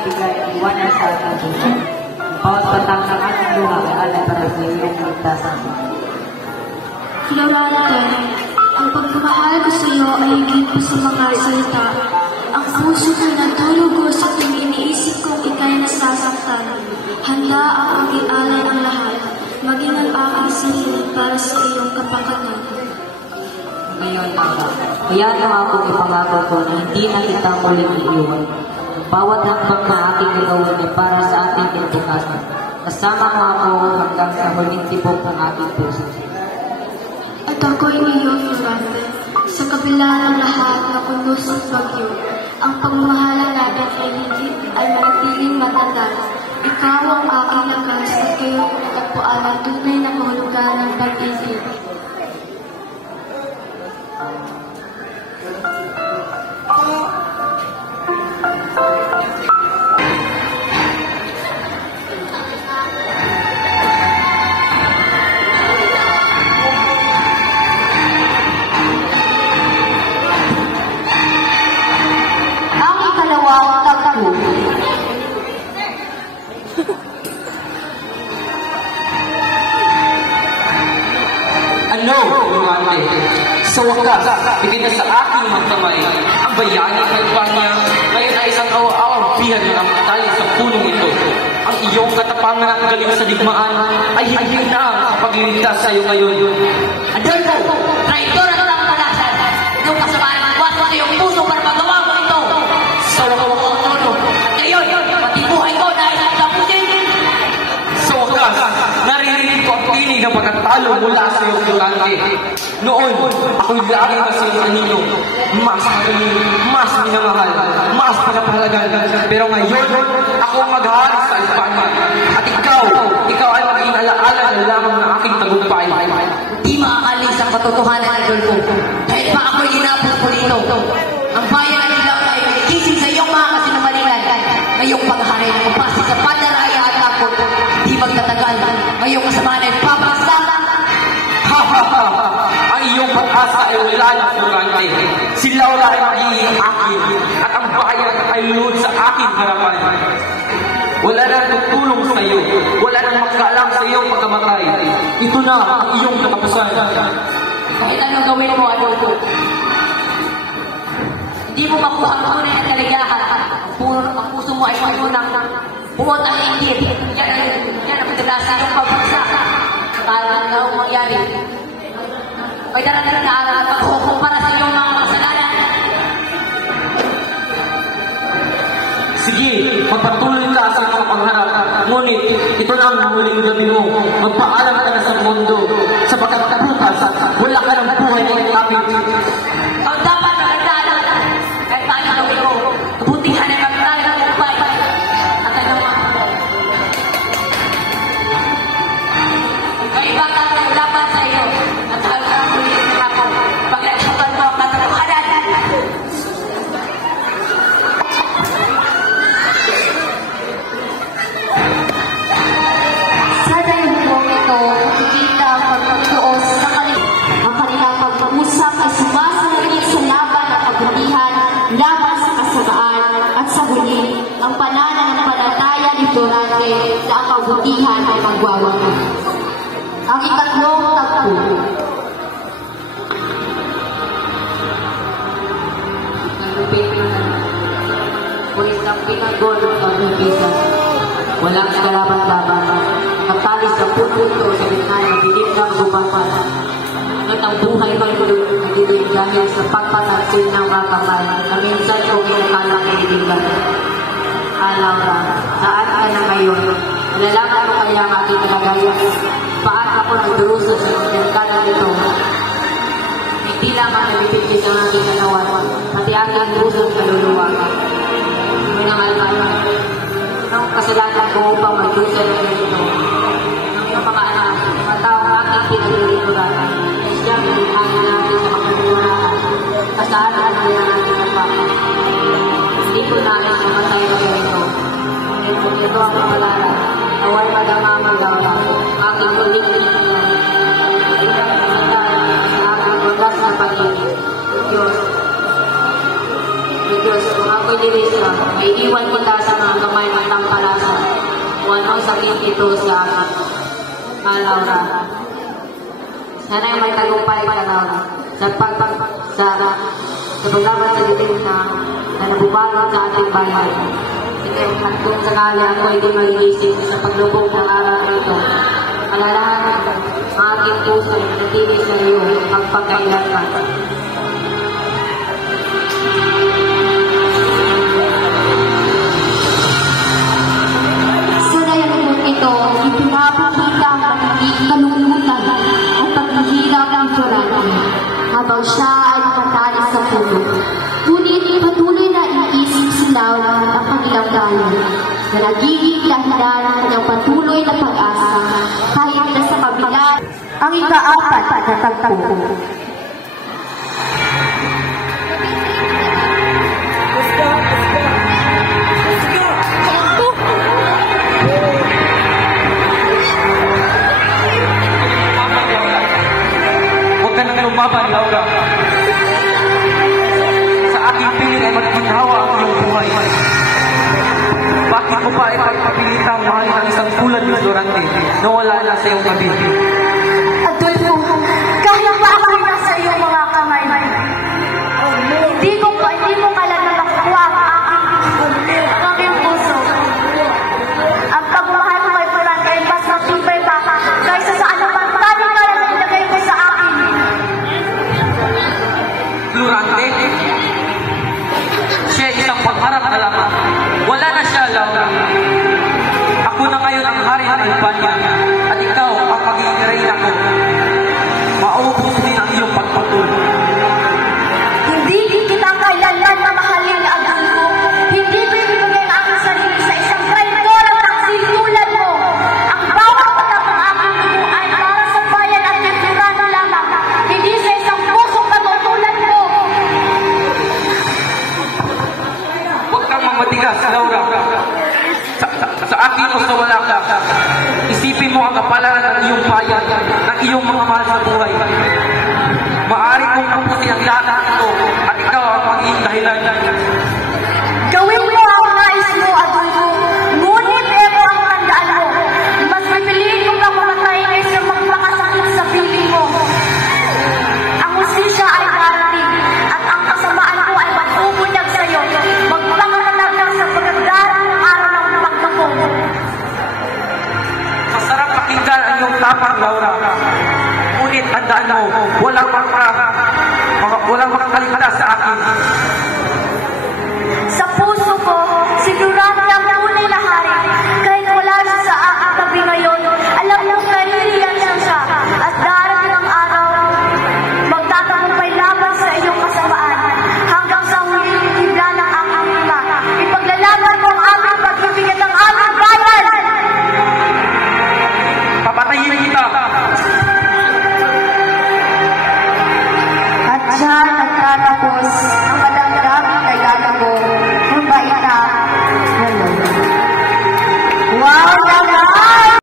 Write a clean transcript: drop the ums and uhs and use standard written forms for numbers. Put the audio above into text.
ibigay ang iwanan sa ating buhay. Bawat patang ng ating luha ay alay para sa iyong ligtasan. Florante, ang pagmamahal ko sa iyo ay higit pa sa mga salita. Ang puso ko'y natulugo sa tuwing iniisip kong ika'y nasasaktan. Handa ang aking alay ang lahat, maging ang aking sarili para sa iyong kapakanan. Ngayon, Ama, kaya na akong ipangako ko na hindi na kita muling iiwan. Bawat hakbang na aking gagawin ay para sa ating kinabukasan. Kasama mo ako hanggang sa huling tibok ng aking puso. At ako'y iyo, Florante, sa kabila ng lahat na kulos at bagyo, ang pagmamahala natin ay manatiling matagal. Ikaw ang aking lakas at kayo kung natagpuan ang tunay na kahulugan ng pag-ibig. Ano, Florante? Sa wakas, bigay na sa aking magkamay ang bayani ng Albania. Ngayon ay isang awang bihan na namatay sa punong ito. Ang iyong katapangan at galing sa digmaan ay hindi na pagliligtas sa iyo ngayon. Adolfo, traitor at pangkalasan. Nung kasamaan ng buwan sa iyong puso para magawa mo ito. Sa wakas ko ang tono. At ngayon, pati buhay ko dahil sa tapusin. Sa wakas, naririnig ko ang tinig ng pagkatalo mula sa iyong Florante. Noon, ako'y lagi na sa iyong anino. Mas magaling, mas minamahal, mas pinapahalagan. Pero ngayon, ako ang maghahari sa Albania. At ikaw ay maging alaala na lamang ng aking tagumpay. Di maaalis ang katotohanan, Adolfo. Dahil pa ako'y ginapos ko dito. Ang bayan at ilaw ay nagising sa iyong mga kasinungalingan. Ngayong paghari ng kapasok sa pandaraya at takot. Di magtatagal. Ngayong kasamaan ay papasala. Ang iyong pag-asa ay wala ng Florante. Si Laura ay magiging akin at ang bayan ay lulod sa aking harapan. Wala nang tutulong sa iyo. Wala nang makakaalam sa iyong pagkamatay. Ito na ang iyong katapusan. Kahit anong gawin mo, Adolfo, hindi mo makuha ang tunay na kaligayahan. Ang puso mo ay puno ng buot ang inggit. Yan ang kadalasan ng pagbagsak. Parang na mangyari. May darating na araw at pagkukumpara sa iyong mga kasalanan. Sige, magpatuloy ka sa mga pangharap. Ngunit, ito na ang huling gabi mo. Magpaalam ka na sa mundo. Sapagkat bukas, wala ka ng buhay na ilalapit. Ang dapat na nagdala ay paano gawin ko. Kabutihan ay magdala ng upay. At ano nga. May bata na dapat sa iyo. At hanggang ulit na ako. Paglasapan mo ang katotohanan. Sa dalawang ito, nakikita ang pagtutuos sa ang kanilang pag-uusap ay sumasalit sa laban at kabutihan, laban sa kasamaan, at sa huli, ang pananampalataya ni Florante na ang kabutihan ay magwawalan. Ang ikatlong tagpo. Kulit ang pinagol ng pag-ibisa. Walang kalaban-laban. Nagtalis sa pupunto sa gitna ng dilim ng gubapan. Ngunit ang buhay ko'y nagdidig dahil sa pagpataksil ng mga kamay na minsan ko kinakalang kaibigan. Laura, saan ka na ngayon? Nalalaman mo kaya ang aking kalagayan? Paano ako nagdurusa sa pagkakala nito? Hindi lamang nabibigay ang aking kanawan, pati aking durusa sa kaluluwa. Minangalala, ang kasalanan ko upang magdusa ng ganito. Ang iyong mga anak, mga taong aking pinagulituran, ay siyang hinihanin natin sa makapaniwalaan. Kasalanan na ng ating kapapa. Hindi ko nais mamatay na ganito. Ngunit kung ito ang kapalaran, naway magamamagawa, aking huling itinyan. Ilang kasalanan sa aking wagas na pag-ibig. Diyos, kung ako'y dirisa, Maiiwan kita sa mga kamay ng tampalasa. Kung anong sakit ito sa akin. Laura. Sana may tagumpay ka, Laura. Sa paglaban sa dilim na nabubalot sa ating bayan. Sige, at kung sakali ako ay di mag-iisip sa paglubog ng araw ito, alalahan ang aking puso na natili sa iyo magpagkailan ka. Sa dayanong ito, ipinapakita ang kalungkutan at paghihirap ng Florante habang siya ay nakatali sa puno. Ngunit patuloy na iniisip si Laura ang kanilang galing na nagiging dahilan ng kanyang patuloy na pag-asa kahit na sa kabila ang ika-apat na tagpo. Huwag ka nang lumaban, Laura. Sa aking piling ay magpinhawa ang iyong buhay. Bakit mo pa ay pagpapilitang mahalin ang isang tulad ni Florante na wala na sa iyong tabi? Adolfo, kahit pa ako nasa iyong mga kamay, hindi mo kailanman makukuha ang aking puso. Ang pagmamahal mo kay Florante ay mas matibay pa kaysa sa anumang taning kaya na ilagay mo sa akin. Florante? Siya ay isang pangharap na lamang. Wala na siya, Laura. Ako na ngayon ang hari ng Albania at ikaw ang magiging reyna ko. Maubos din ang iyong pagpatuloy. Hindi kita kailanman mamahalin na Adolfo. Hindi ko ibibigay ang aking sarili sa isang traitor at taksil tulad mo. Ang bawat patap ng aking dugo ay para sa bayan at Florante lamang. Hindi sa isang pusong katutulad mo. Huwag kang mamatigas, Laura. Sa akin o sa wala ka, isipin mo ang kapalaran ng iyong bayan, ng iyong mga mahal sa buhay. Maaari kong napusin ang lahat ng ito at ikaw ang magiging dahilan. Gawin mo ang nais mo, Adolfo. Ngunit ito ang tandaan mo. Mas pipiliin mo kang mamatay kaysa magpakasakit sa piling mo. Ang hustisya ay darating at ang kasamaan mo ay magpupunyag sa iyo. Magpakatalag na sa pagkagdaran ng araw ng pagtapong. Masarap pakinggan ang iyong tapang, Laura. Ngunit tandaan mo, walang makakaligtas sa akin.